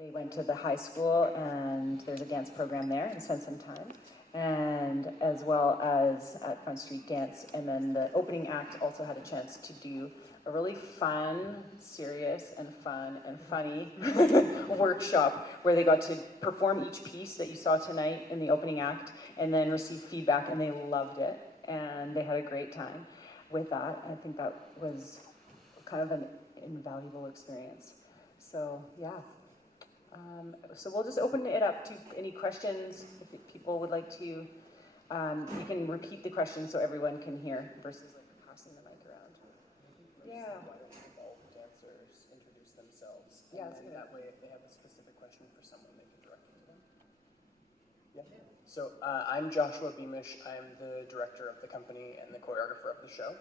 they went to the high school, and there's a dance program there and spent some time. And as well as at Front Street Dance. And then the opening act also had a chance to do a really fun, serious, and fun and funny workshop where they got to perform each piece that you saw tonight in the opening act and then receive feedback, and they loved it. And they had a great time with that. I think that was kind of an invaluable experience. So, yeah. So we'll just open it up to any questions. If people would like to, you can repeat the question so everyone can hear versus like passing the mic around. Yeah. Why don't all the dancers introduce themselves? Yeah, and that way, if they have a specific question for someone, they can direct it to them. Yeah. So I'm Joshua Beamish. I'm the director of the company and the choreographer of the show.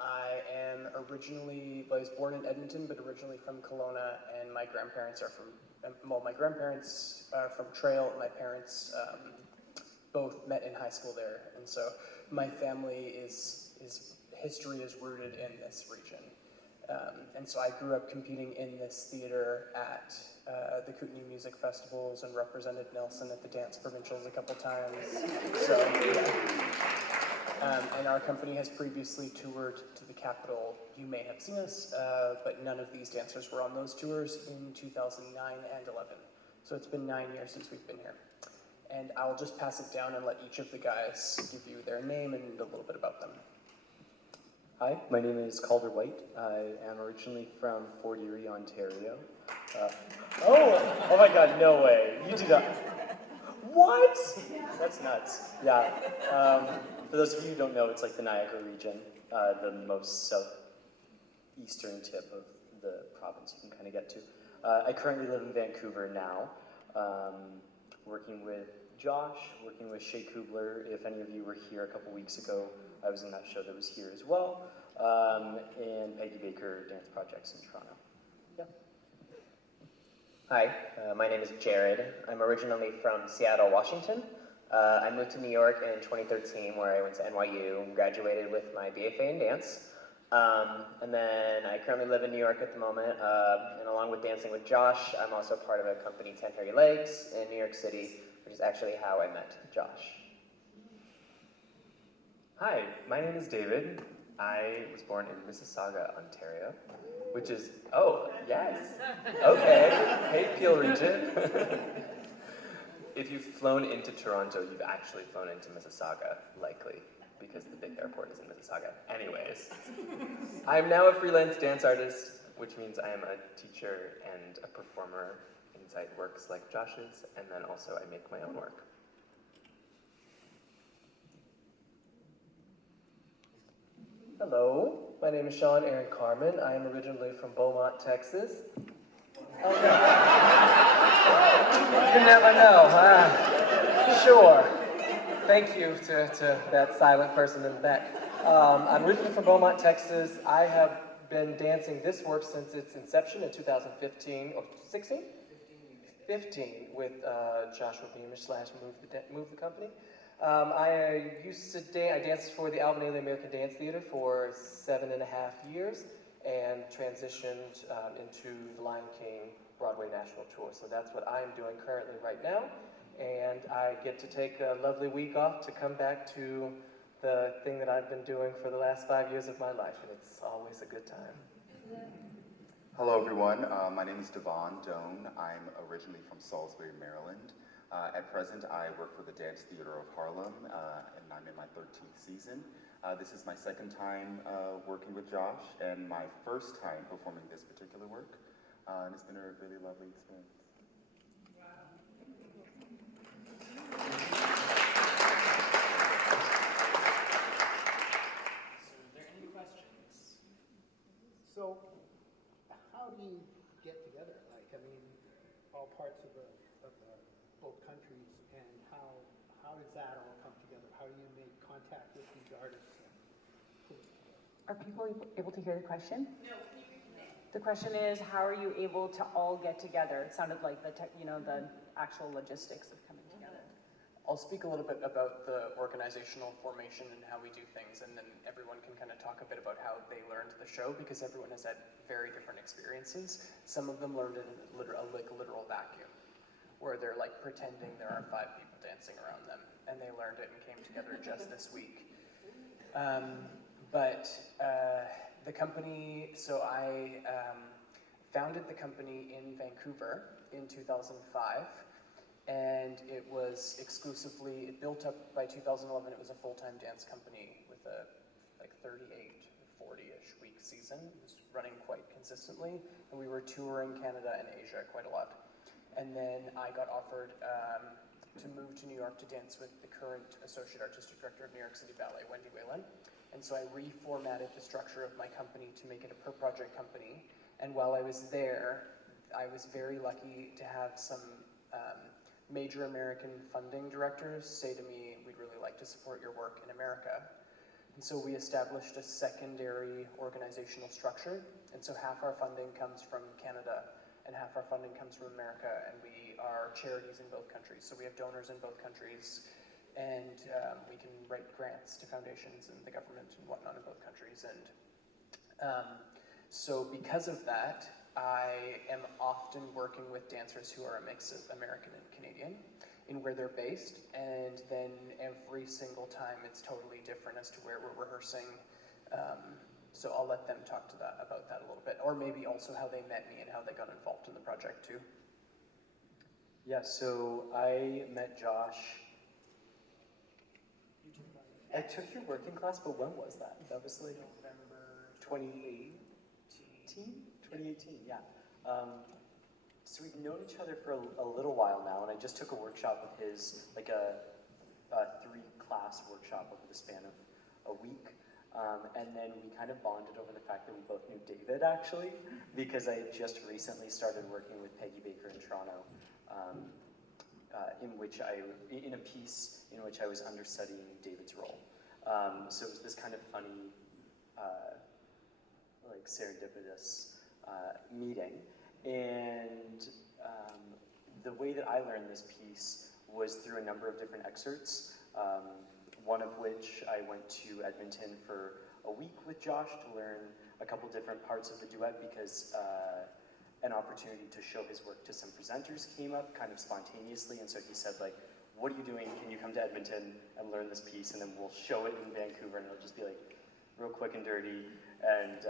I am originally, well, I was born in Edmonton, but originally from Kelowna, and my grandparents are from, well, my grandparents are from Trail, and my parents both met in high school there, and so my family history is rooted in this region. And so I grew up competing in this theater at the Kootenai Music Festivals and represented Nelson at the Dance Provincials a couple times. So, yeah. And our company has previously toured to the capital. You may have seen us, but none of these dancers were on those tours in 2009 and 11. So it's been 9 years since we've been here. And I'll just pass it down and let each of the guys give you their name and a little bit about them. Hi, my name is Calder White. I am originally from Fort Erie, Ontario. Oh my God, no way. You do that. What? That's nuts. Yeah. For those of you who don't know, it's like the Niagara region, the most southeastern tip of the province you can kind of get to. I currently live in Vancouver now, working with Josh, working with Shay Kubler. If any of you were here a couple weeks ago, I was in that show that was here as well, and Peggy Baker Dance Projects in Toronto. Yeah. Hi, my name is Jared. I'm originally from Seattle, Washington. I moved to New York in 2013, where I went to NYU and graduated with my BFA in dance. And then I currently live in New York at the moment, and along with dancing with Josh, I'm also part of a company, 10 Hairy Legs, in New York City, which is actually how I met Josh. Hi, my name is David. I was born in Mississauga, Ontario, which is, oh, yes, okay, hey, Peel region. If you've flown into Toronto, you've actually flown into Mississauga, likely, because the big airport is in Mississauga. Anyways, I'm now a freelance dance artist, which means I am a teacher and a performer inside works like Josh's, and then also I make my own work. Hello, my name is Sean Aaron Carmen. I am originally from Beaumont, Texas. Oh, no. You never know, huh? Sure. Thank you to that silent person in the back. I'm originally from Beaumont, Texas. I have been dancing this work since its inception in 2015, or 16? 15 with Joshua Beamish / Move the Company. I danced for the Alvin Ailey American Dance Theater for 7.5 years and transitioned into the Lion King Broadway National Tour. So that's what I'm doing currently right now. And I get to take a lovely week off to come back to the thing that I've been doing for the last 5 years of my life, and it's always a good time. Hello everyone, my name is Devon Doan. I'm originally from Salisbury, Maryland. At present, I work for the Dance Theater of Harlem, and I'm in my 13th season. This is my second time working with Josh, and my first time performing this particular work, and it's been a really lovely experience. So, are there any questions? So, how do you get together? Like, I mean, all parts of both countries, and how does that all come together? How do you make contact with these artists? Are people able to hear the question? No. The question is, how are you able to all get together? It sounded like the actual logistics of coming together. I'll speak a little bit about the organizational formation and how we do things, and then everyone can kind of talk a bit about how they learned the show, because everyone has had very different experiences. Some of them learned it in a literal vacuum, where they're like pretending there are 5 people dancing around them, and they learned it and came together just this week. The company, so I founded the company in Vancouver in 2005, and it was it built up by 2011, it was a full-time dance company with a like 38 or 40-ish week season. It was running quite consistently, and we were touring Canada and Asia quite a lot. And then I got offered to move to New York to dance with the current Associate Artistic Director of New York City Ballet, Wendy Whalen. And so I reformatted the structure of my company to make it a per-project company. And while I was there, I was very lucky to have some major American funding directors say to me, we'd really like to support your work in America. And so we established a secondary organizational structure. And so half our funding comes from Canada and half our funding comes from America, and we are charities in both countries. So we have donors in both countries, and we can write grants to foundations and the government and whatnot in both countries. And so because of that, I am often working with dancers who are a mix of American and Canadian in where they're based, and then every single time it's totally different as to where we're rehearsing. So I'll let them talk to about that a little bit, or maybe also how they met me and how they got involved in the project too. Yeah, so I met Josh. I took your working class, but when was that? That was like November 2018? 2018, yeah. So we've known each other for a little while now, and I just took a workshop with his, like a 3-class workshop over the span of a week. And then we kind of bonded over the fact that we both knew David, actually, because I had just recently started working with Peggy Baker in Toronto, in a piece in which I was understudying David's role. So it was this kind of funny, like serendipitous meeting. And the way that I learned this piece was through a number of different excerpts. One of which I went to Edmonton for a week with Josh to learn a couple different parts of the duet, because an opportunity to show his work to some presenters came up kind of spontaneously, and so he said, like, what are you doing? Can you come to Edmonton and learn this piece, and then we'll show it in Vancouver, and it'll just be like real quick and dirty. And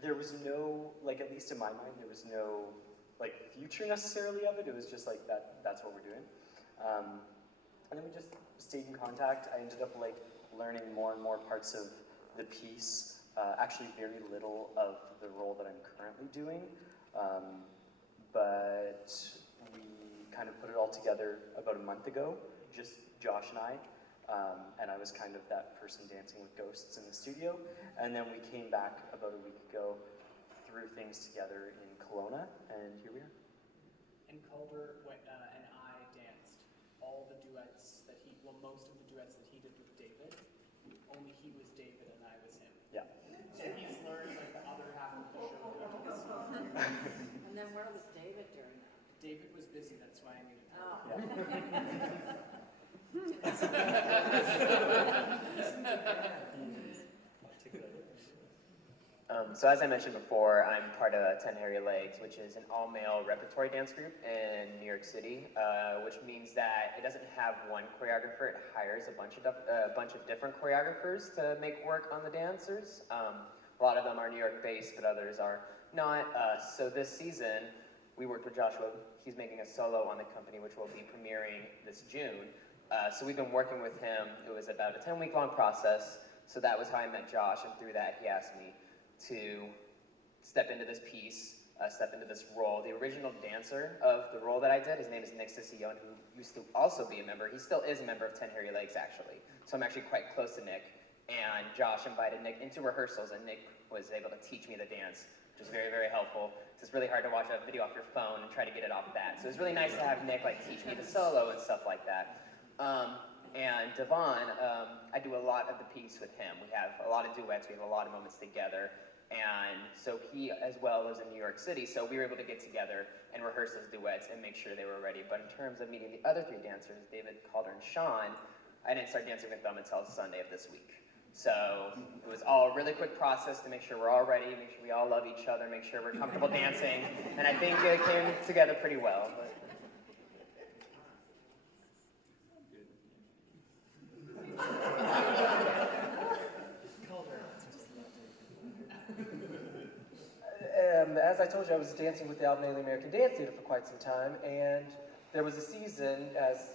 there was no, like, at least in my mind, there was no like future necessarily of it. It was just like that's what we're doing. And then we just stayed in contact. I ended up like learning more and more parts of the piece, actually very little of the role that I'm currently doing, but we kind of put it all together about a month ago, just Josh and I was kind of that person dancing with ghosts in the studio, and then we came back about a week ago, threw things together in Kelowna, and here we are. And Calder and I danced all the duets that most of the duets that he did with David, only he was David and I was him. Yeah. So he's learned like the other half of the show that he was And then where was David during that? David was busy, that's why I needed to. Oh. So as I mentioned before, I'm part of 10 Hairy Legs, which is an all-male repertory dance group in New York City, which means that it doesn't have one choreographer, it hires a bunch of different choreographers to make work on the dancers. A lot of them are New York based, but others are not. So this season, we worked with Joshua. He's making a solo on the company, which will be premiering this June. So we've been working with him. It was about a 10-week long process. So that was how I met Josh, and through that he asked me to step into this piece, step into this role. The original dancer of the role that I did, his name is Nick Sicillon, who used to also be a member. He still is a member of 10 Hairy Legs, actually. So I'm actually quite close to Nick. And Josh invited Nick into rehearsals, and Nick was able to teach me the dance, which was very, very helpful. It's really hard to watch a video off your phone and try to get it off that. So it was really nice to have Nick like teach me the solo and stuff like that. And Devon, I do a lot of the piece with him. We have a lot of duets, we have a lot of moments together. And so he, as well, lives in New York City, so we were able to get together and rehearse those duets and make sure they were ready. But in terms of meeting the other 3 dancers, David, Calder, and Sean, I didn't start dancing with them until Sunday of this week. So it was all a really quick process to make sure we're all ready, make sure we all love each other, make sure we're comfortable dancing, and I think it came together pretty well. But. As I told you, I was dancing with the Albany American Dance Theater for quite some time, and there was a season, as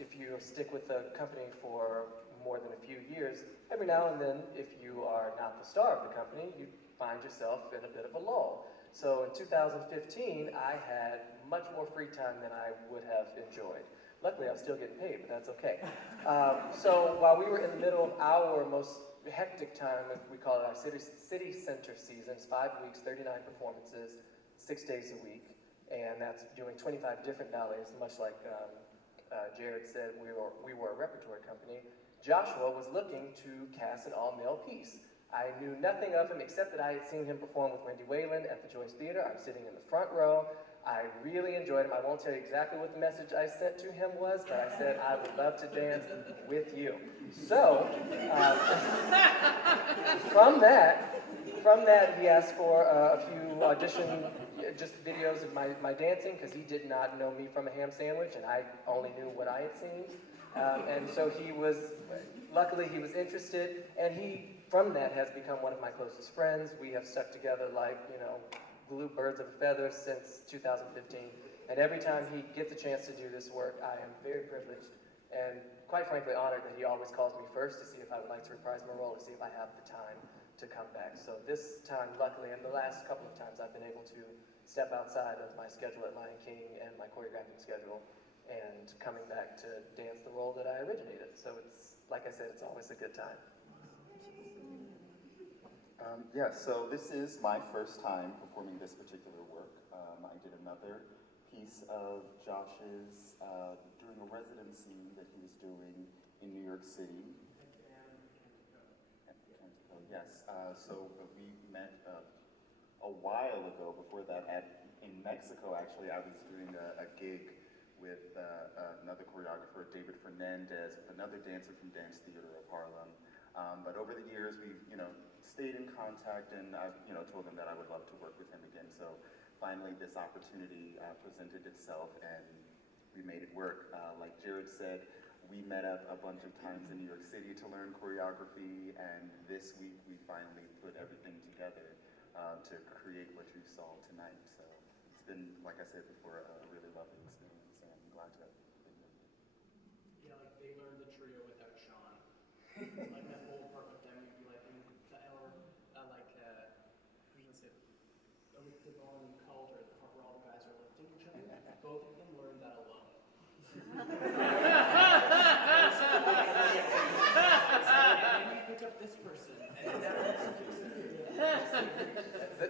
if you stick with the company for more than a few years, every now and then, if you are not the star of the company, you find yourself in a bit of a lull. So in 2015, I had much more free time than I would have enjoyed. Luckily, I was still getting paid, but that's okay. So while we were in the middle of our most hectic time, as we call it, our city center season, it's 5 weeks, 39 performances, 6 days a week, and that's doing 25 different ballets, much like Jared said, we were a repertory company. Joshua was looking to cast an all-male piece. I knew nothing of him except that I had seen him perform with Wendy Whalen at the Joyce Theater. I was sitting in the front row. I really enjoyed him. I won't tell you exactly what the message I sent to him was, but I said, I would love to dance with you. So, from that, he asked for a few audition just videos of my dancing, because he did not know me from a ham sandwich, and I only knew what I had seen. And so luckily he was interested, and he, from that, has become one of my closest friends. We have stuck together like, glue birds of a feather since 2015. And every time he gets a chance to do this work, I am very privileged and quite frankly honored that he always calls me first to see if I would like to reprise my role, to see if I have the time to come back. So this time, luckily, and the last couple of times, I've been able to step outside of my schedule at Lion King and my choreographing schedule and coming back to dance the role that I originated. So it's, like I said, it's always a good time. So this is my first time performing this particular work. I did another piece of Josh's during a residency that he was doing in New York City. Yes, so we met a while ago. Before that, in Mexico, actually, I was doing a gig with another choreographer, David Fernandez, with another dancer from Dance Theater of Harlem. But over the years, we've stayed in contact, and I've told him that I would love to work with him again. So finally, this opportunity presented itself, and we made it work. Like Jared said, we met up a bunch of times in New York City to learn choreography, and this week we finally put everything together to create what you saw tonight. So it's been, like I said before, a really lovely experience, and I'm glad to have been with you. Yeah, like they learned the trio without Sean. Like that whole part with them, you'd be like, who's gonna say, with Devon and Calder, the part where all the guys are lifting each other. Both of them learned that alone. Pick up this person.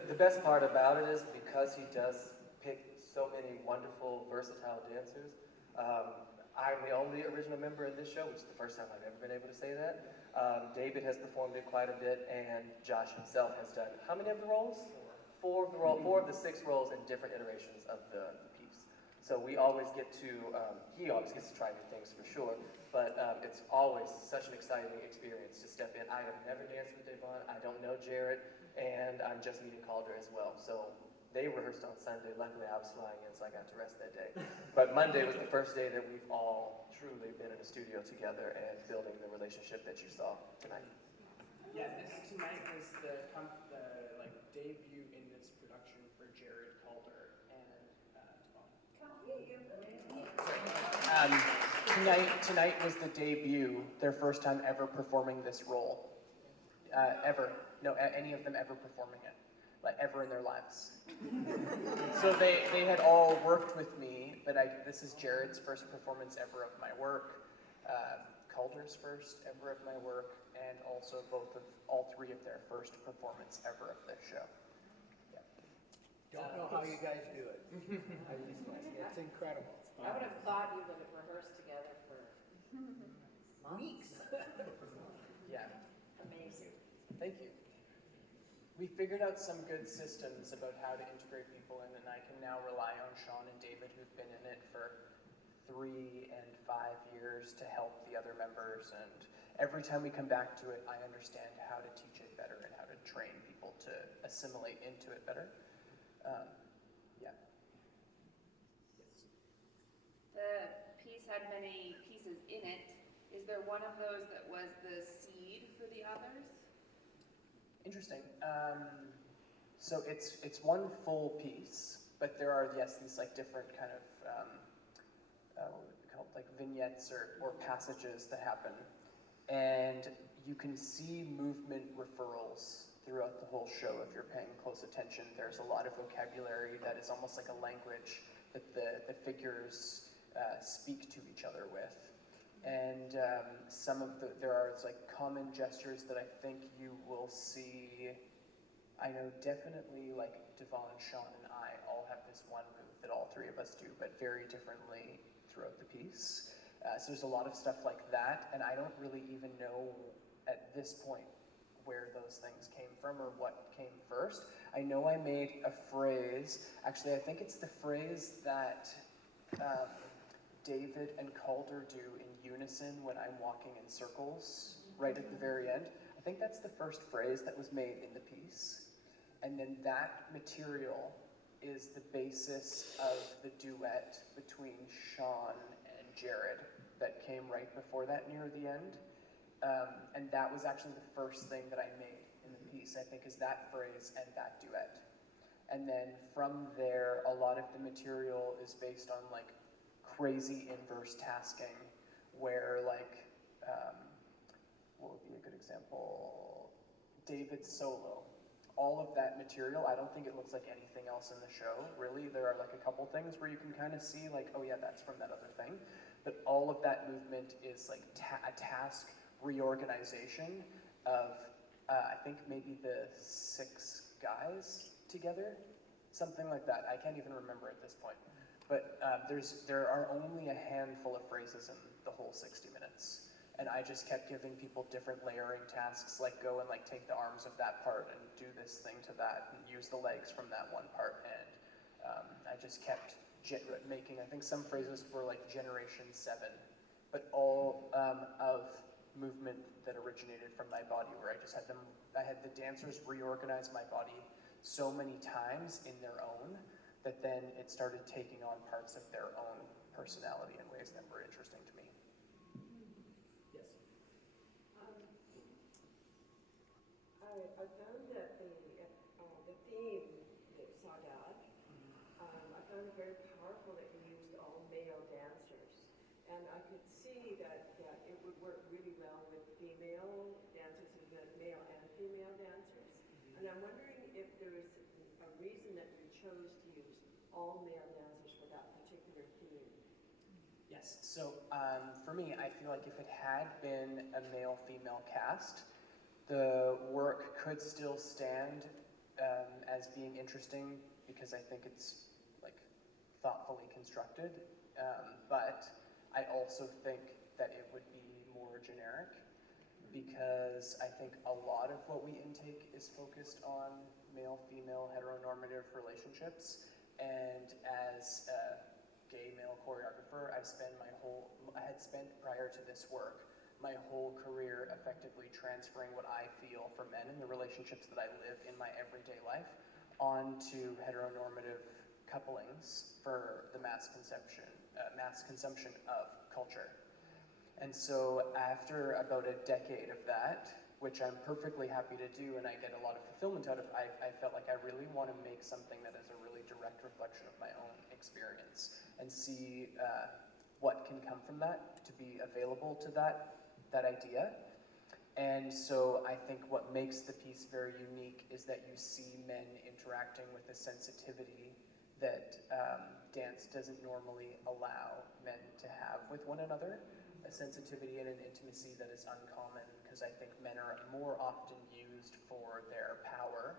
The best part about it is because he does pick so many wonderful, versatile dancers. I'm the only original member in this show, which is the first time I've ever been able to say that. David has performed it quite a bit, and Josh himself has done how many of the roles? Four of the 6 roles in different iterations of the piece. So we always get to, he always gets to try new things for sure, but it's always such an exciting experience to step in. I have never danced with Devon, I don't know Jared, and I'm just meeting Calder as well. So they rehearsed on Sunday. Luckily, I was flying in, so I got to rest that day. But Monday was the first day that we've all truly been in a studio together and building the relationship that you saw tonight. Yeah, this tonight was the debut in this production for Jared, Calder, and Devon. Tonight was the debut, their first time ever performing this role. Any of them ever performing it. Like ever in their lives. So they had all worked with me, but this is Jared's first performance ever of my work, Calder's first ever of my work, and also all three of their first performance ever of their show. Yeah. Don't know how you guys do it. It's incredible. I would have thought you would have rehearsed together for weeks. Yeah. Amazing. Thank you. we figured out some good systems about how to integrate people in, and I can now rely on Sean and David, who've been in it for 3 and 5 years, to help the other members. And every time we come back to it, I understand how to teach it better and how to train people to assimilate into it better. Yeah. The piece had many pieces in it. Is there one of those that was the seed for the others? Interesting. So it's one full piece, but there are, yes, these like different kind of what would we call it, like vignettes or passages that happen, and you can see movement referrals throughout the whole show if you're paying close attention. There's a lot of vocabulary that is almost like a language that the figures speak to each other with. And there are like common gestures that I think you will see. I know definitely like Devon, Sean, and I all have this one move that all three of us do, but very differently throughout the piece. So there's a lot of stuff like that, and I don't really even know at this point where those things came from or what came first. I know I made a phrase, actually I think it's the phrase that David and Calder do in unison when I'm walking in circles right at the very end. I think that's the first phrase that was made in the piece. And then that material is the basis of the duet between Sean and Jared that came right before that near the end. And that was actually the first thing that I made in the piece, I think, is that phrase and that duet. And then from there, a lot of the material is based on like crazy inverse tasking, where like, what would be a good example? David's solo. All of that material, I don't think it looks like anything else in the show, really. There are like a couple things where you can kind of see like, oh yeah, that's from that other thing. But all of that movement is like a task reorganization of, I think maybe the 6 guys together, something like that. I can't even remember at this point. But there are only a handful of phrases in the whole 60 minutes. And I just kept giving people different layering tasks, like go and like take the arms of that part and do this thing to that and use the legs from that one part. And I just kept making, I think some phrases were like Generation 7, but all of movement that originated from my body, where I had the dancers reorganize my body so many times in their own that then it started taking on parts of their own personality in ways that were interesting to me. Yes? I found that the theme, the Saudade, I found it very powerful that you used all male dancers. And I could see that it would work really well with female dancers, male and female dancers. And I'm wondering if there is a reason that you chose to use all male dancers for that particular theme. Yes, so for me, I feel like if it had been a male-female cast, the work could still stand as being interesting because I think it's like thoughtfully constructed, but I also think that it would be more generic because I think a lot of what we intake is focused on male-female heteronormative relationships, and as a gay male choreographer, I had spent prior to this work my whole career effectively transferring what I feel for men and the relationships that I live in my everyday life onto heteronormative couplings for the mass consumption of culture. And so after about a decade of that, which I'm perfectly happy to do and I get a lot of fulfillment out of, I felt like I really want to make something that is a really direct reflection of my own experience and see what can come from that to be available to that idea. And so I think what makes the piece very unique is that you see men interacting with a sensitivity that dance doesn't normally allow men to have with one another, a sensitivity and an intimacy that is uncommon, because I think men are more often used for their power,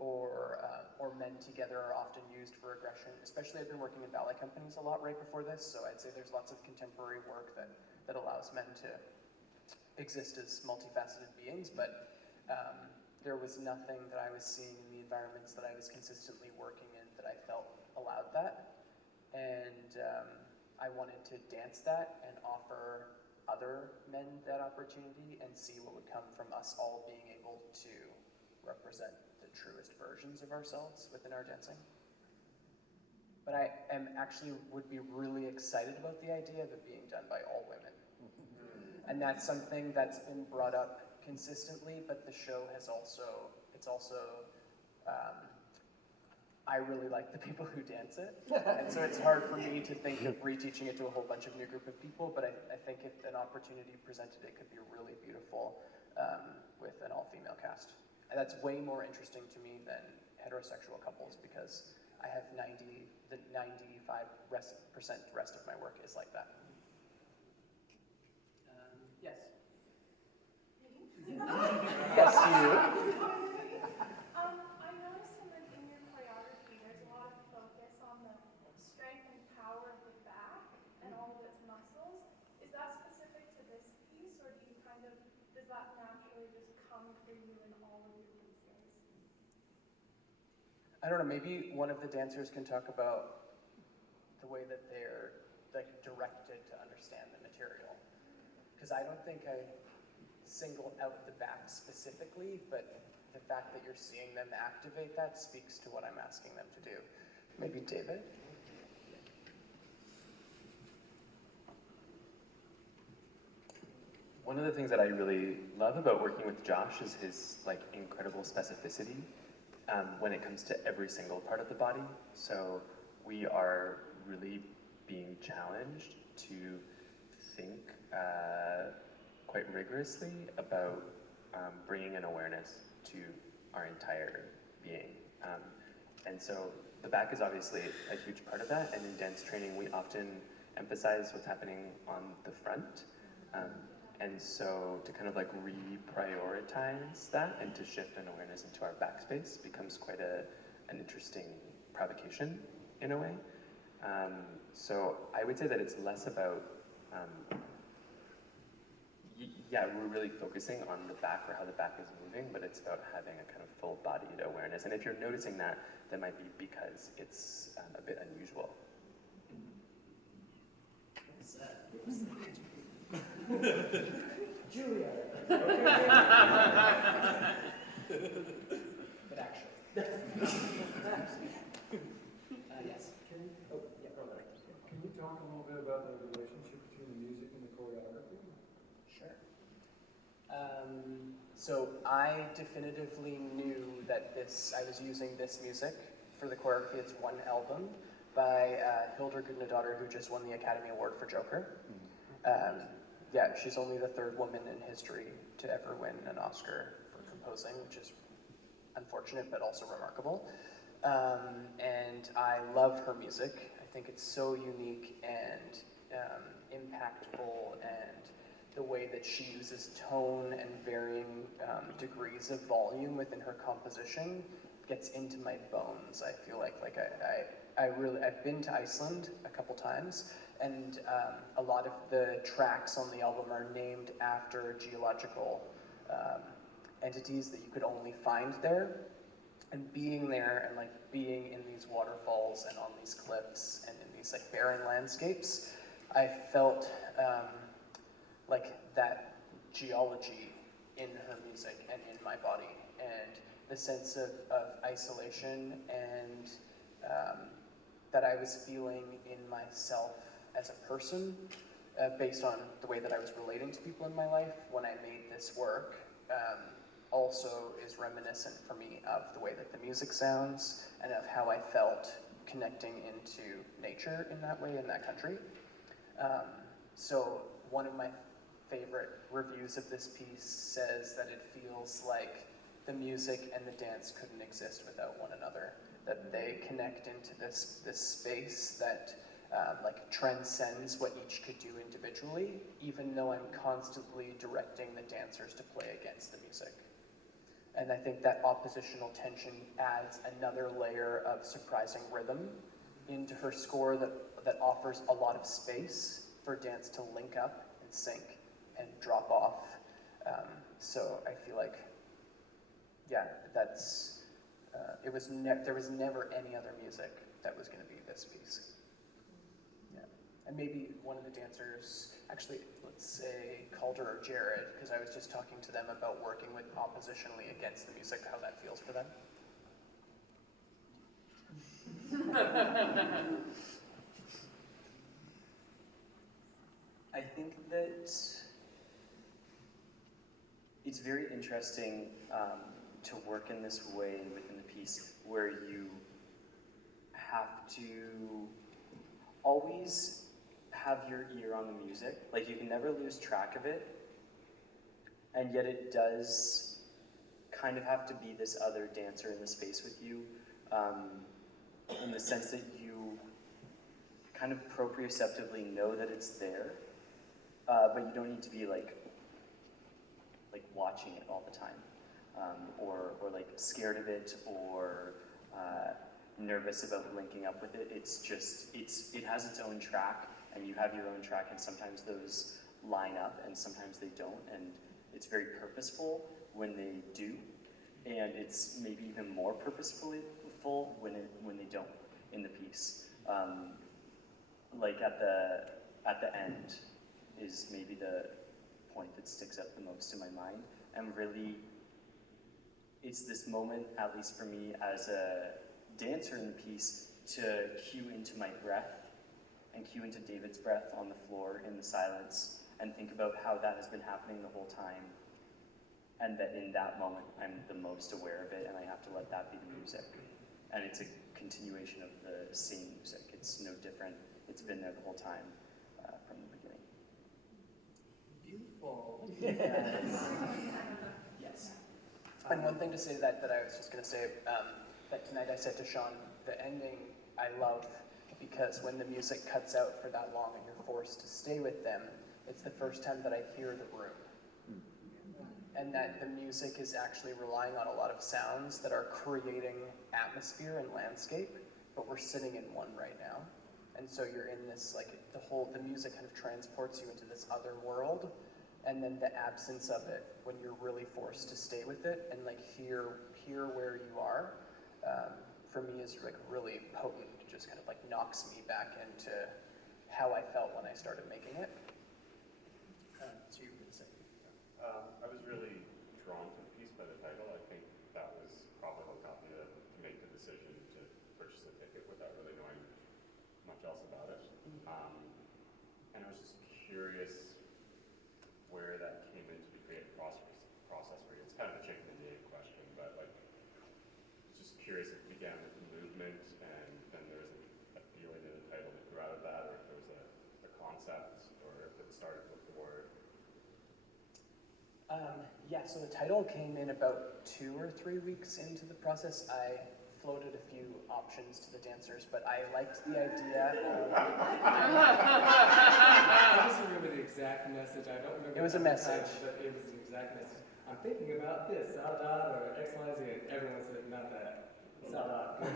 or men together are often used for aggression. Especially I've been working in ballet companies a lot right before this, so I'd say there's lots of contemporary work that allows men to exist as multifaceted beings, but there was nothing that I was seeing in the environments that I was consistently working in that I felt allowed that. And I wanted to dance that and offer other men that opportunity and see what would come from us all being able to represent the truest versions of ourselves within our dancing. But I would be really excited about the idea of it being done by all women. And that's something that's been brought up consistently, but the show has also, I really like the people who dance it. And so it's hard for me to think of reteaching it to a whole bunch of new group of people, but I think if an opportunity presented, it could be really beautiful with an all-female cast. And that's way more interesting to me than heterosexual couples because I have 95% rest of my work is like that. Yes. Yes, you. I noticed in your choreography, there's a lot of focus on the strength and power of the back and all of its muscles. Is that specific to this piece, or does that naturally just come for you in all of your pieces? I don't know, maybe one of the dancers can talk about the way that they're directed to understand the material. Because I don't think I singled out the back specifically, but the fact that you're seeing them activate that speaks to what I'm asking them to do. Maybe David? One of the things that I really love about working with Josh is his incredible specificity when it comes to every single part of the body. So we are really being challenged to think quite rigorously about bringing an awareness to our entire being. And so the back is obviously a huge part of that, and in dance training we often emphasize what's happening on the front. And so to kind of reprioritize that and to shift an awareness into our backspace becomes quite an interesting provocation in a way. So I would say that it's less about, we're really focusing on the back or how the back is moving, but it's about having a kind of full-bodied awareness. And if you're noticing that, that might be because it's a bit unusual. Julia. But actually. Yes. Can you talk a little bit about the relationship between the music and the choreography? Sure. So I definitively knew that I was using this music for the choreography. It's one album by Hildur Gudnadottir, who just won the Academy Award for Joker. She's only the third woman in history to ever win an Oscar for composing, which is unfortunate but also remarkable. And I love her music. I think it's so unique and impactful, and the way that she uses tone and varying degrees of volume within her composition gets into my bones. I feel like I've been to Iceland a couple times, and a lot of the tracks on the album are named after geological entities that you could only find there. And being there and being in these waterfalls and on these cliffs and in these barren landscapes, I felt that geology in her music and in my body, and the sense of isolation and that I was feeling in myself as a person based on the way that I was relating to people in my life when I made this work also is reminiscent for me of the way that the music sounds and of how I felt connecting into nature in that way in that country. So one of my favorite reviews of this piece says that it feels like the music and the dance couldn't exist without one another, that they connect into this space that transcends what each could do individually, even though I'm constantly directing the dancers to play against the music. And I think that oppositional tension adds another layer of surprising rhythm into her score that offers a lot of space for dance to link up and sync and drop off. So I feel like yeah, that's, there was never any other music that was going to be this piece. Yeah. And maybe one of the dancers, actually, let's say Calder or Jared, because I was just talking to them about working with oppositionally against the music, how that feels for them. I think that it's very interesting to work in this way within the piece where you have to always have your ear on the music. Like, you can never lose track of it, and yet it does kind of have to be this other dancer in the space with you, in the sense that you kind of proprioceptively know that it's there, but you don't need to be like watching it all the time, or like scared of it, or nervous about linking up with it. It's just, it has its own track, and you have your own track, and sometimes those line up, and sometimes they don't, and it's very purposeful when they do, and it's maybe even more purposeful when they don't in the piece. Like at the end is maybe the point that sticks out the most in my mind, and really, it's this moment, at least for me as a dancer in the piece, to cue into my breath and cue into David's breath on the floor in the silence, and think about how that has been happening the whole time, and that in that moment I'm the most aware of it, and I have to let that be the music. And it's a continuation of the same music. It's no different. It's been there the whole time from the beginning. Beautiful. Yes. And one thing to say that I was just going to say, that tonight I said to Sean, the ending I love, because when the music cuts out for that long and you're forced to stay with them, it's the first time that I hear the room. And that the music is actually relying on a lot of sounds that are creating atmosphere and landscape, but we're sitting in one right now. And so you're in this, like, the music kind of transports you into this other world, and then the absence of it when you're really forced to stay with it and like hear where you are, for me is like really potent. It just kind of like knocks me back into how I felt when I started making it. So you were going to say? I was really drawn to the piece by the title. I think that was probably what got me to make the decision to purchase a ticket without really knowing much else about it. And I was just curious where that came into the creative process for you. It's kind of a chicken and egg question, but like, just curious if it began with movement and then there was a feeling in the title that grew out of that, or if there was a concept, or if it started with the word. Yeah, so the title came in about 2 or 3 weeks into the process. I floated a few options to the dancers, but I liked the idea of... I just remember the exact message. I don't remember. It was a message. But it was the exact message. I'm thinking about this, Saudade or X, Y, Z, and everyone said, not that. Saudade.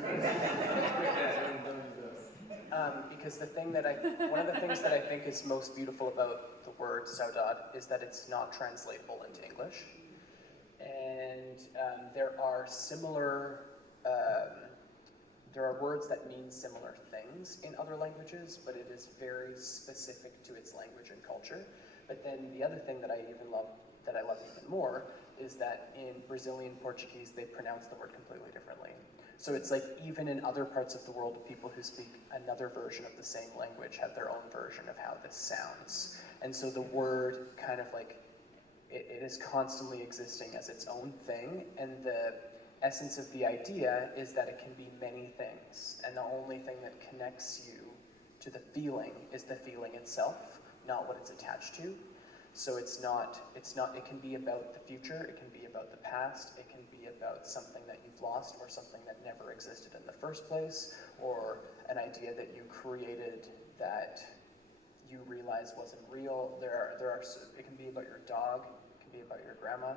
Don't use those. Because one of the things that I think is most beautiful about the word Saudade is that it's not translatable into English. And there are words that mean similar things in other languages, but it is very specific to its language and culture. But then the other thing that I love even more, is that in Brazilian Portuguese, they pronounce the word completely differently. So it's like even in other parts of the world, people who speak another version of the same language have their own version of how this sounds. And so the word kind of like, it is constantly existing as its own thing, and the essence of the idea is that it can be many things, and the only thing that connects you to the feeling is the feeling itself, not what it's attached to. So it can be about the future, it can be about the past, it can be about something that you've lost or something that never existed in the first place, or an idea that you created that you realize wasn't real. It can be about your dog, it can be about your grandma.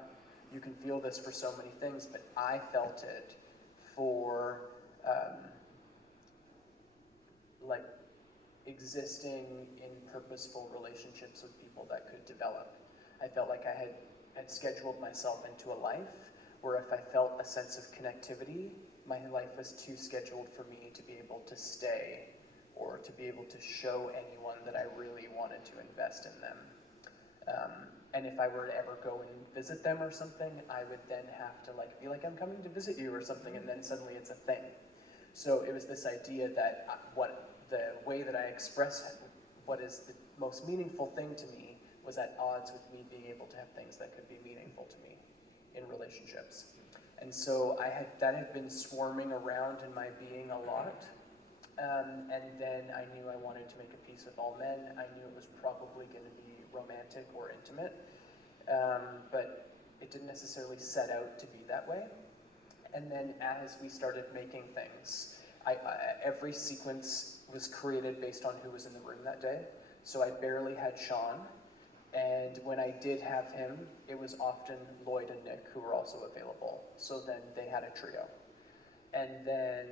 You can feel this for so many things, but I felt it for like existing in purposeful relationships with people that could develop. I felt like I had scheduled myself into a life where if I felt a sense of connectivity, my life was too scheduled for me to be able to stay or to be able to show anyone that I really wanted to invest in them. And if I were to ever go and visit them or something, I would then have to like be like, I'm coming to visit you or something, and then suddenly it's a thing. So it was this idea that the way that I express what is the most meaningful thing to me was at odds with me being able to have things that could be meaningful to me in relationships. And so that had been swarming around in my being a lot. And then I knew I wanted to make a piece with all men. I knew it was probably going to be romantic or intimate, but it didn't necessarily set out to be that way. And then as we started making things, every sequence was created based on who was in the room that day. So I barely had Sean, and when I did have him, it was often Lloyd and Nick who were also available. So then they had a trio. And then,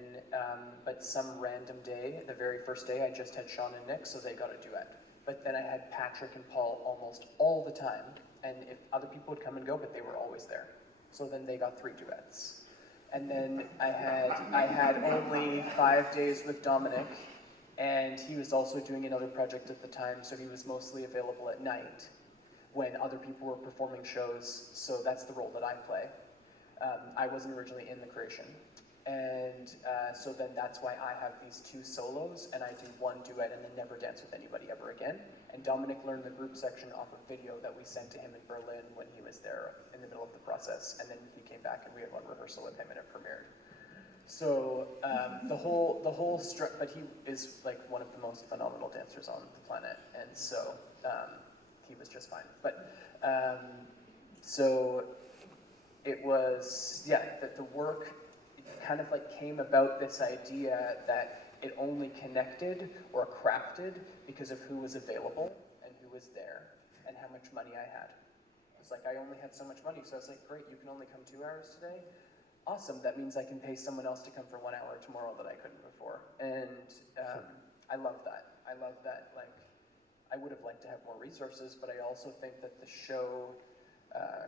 but some random day, the very first day, I just had Sean and Nick, so they got a duet. But then I had Patrick and Paul almost all the time, and if other people would come and go, but they were always there. So then they got 3 duets. And then I had only 5 days with Dominic, and he was also doing another project at the time, so he was mostly available at night when other people were performing shows, so that's the role that I play. I wasn't originally in the creation. And so then that's why I have these 2 solos, and I do 1 duet and then never dance with anybody ever again. And Dominic learned the group section off a video that we sent to him in Berlin when he was there in the middle of the process, and then he came back and we had 1 rehearsal with him and it premiered. So but he is like one of the most phenomenal dancers on the planet, and so he was just fine. But so it was, that the work kind of like came about this idea that it only connected or crafted because of who was available and who was there and how much money I had. It's like I only had so much money, so I was like, great, you can only come 2 hours today? Awesome, that means I can pay someone else to come for 1 hour tomorrow that I couldn't before. And I love that. I love that, like, I would have liked to have more resources, but I also think that the show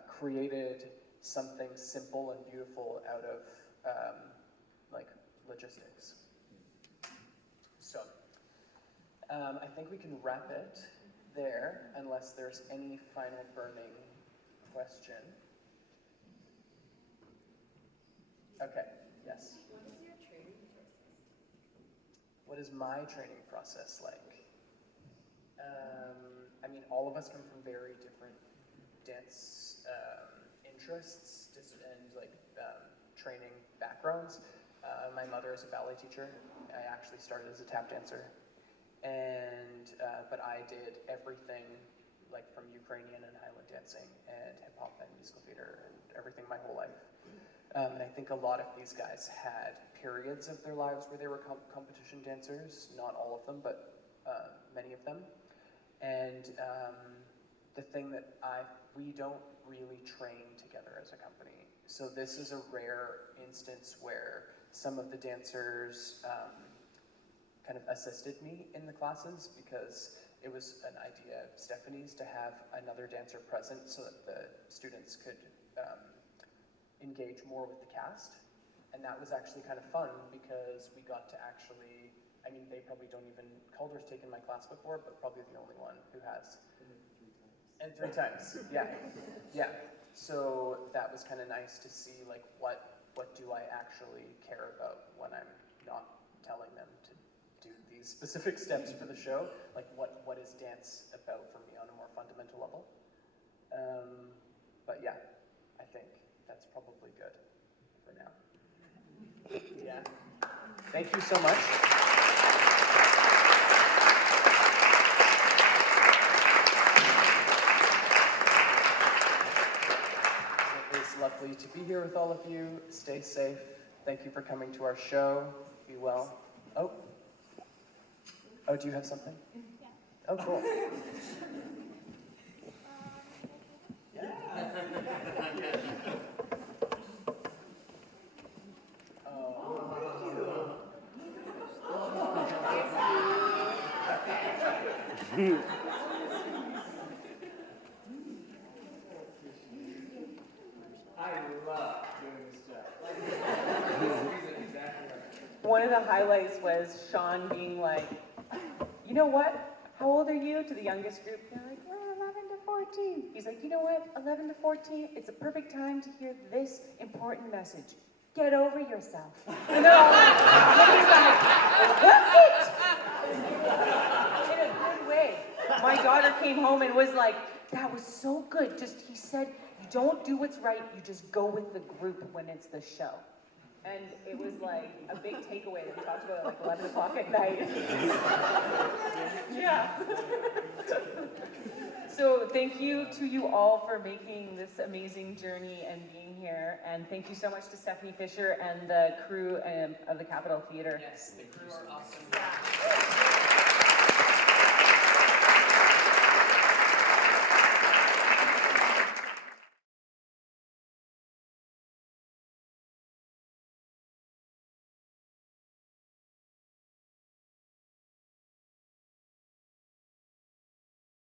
created something simple and beautiful out of like logistics. So I think we can wrap it there unless there's any final burning question. Okay, yes. What is your training process? What is my training process like? I mean, all of us come from very different dance interests and like training backgrounds. My mother is a ballet teacher. I actually started as a tap dancer, and but I did everything like from Ukrainian and Highland dancing and hip hop and musical theater and everything my whole life. And I think a lot of these guys had periods of their lives where they were competition dancers. Not all of them, but many of them. And the thing that we don't really train together as a company. So this is a rare instance where some of the dancers kind of assisted me in the classes because it was an idea of Stephanie's to have another dancer present so that the students could engage more with the cast. And that was actually kind of fun because we got to actually, I mean, they probably don't even, Calder's taken my class before, but probably the only one who has. And 3 times, yeah. Yeah. So that was kind of nice to see, like, what do I actually care about when I'm not telling them to do these specific steps for the show? Like, what is dance about for me on a more fundamental level? But yeah, I think that's probably good for now. Yeah. Thank you so much. It was lovely to be here with all of you. Stay safe. Thank you for coming to our show. Be well. Oh, do you have something? Yeah. Oh, cool. I love doing this job. This reason exactly right. One of the highlights was Sean being like, you know what? How old are you? To the youngest group. They're like, we're 11 to 14. He's like, you know what? 11 to 14, it's a perfect time to hear this important message. Get over yourself. And they're all like, and he's like, what? In a good way. My daughter came home and was like, that was so good. He said, you don't do what's right, you just go with the group when it's the show. And it was like a big takeaway that we talked about at like 11 o'clock at night. Yeah. So thank you to you all for making this amazing journey and being here. And thank you so much to Stephanie Fisher and the crew of the Capitol Theater. Yes, the crew are awesome.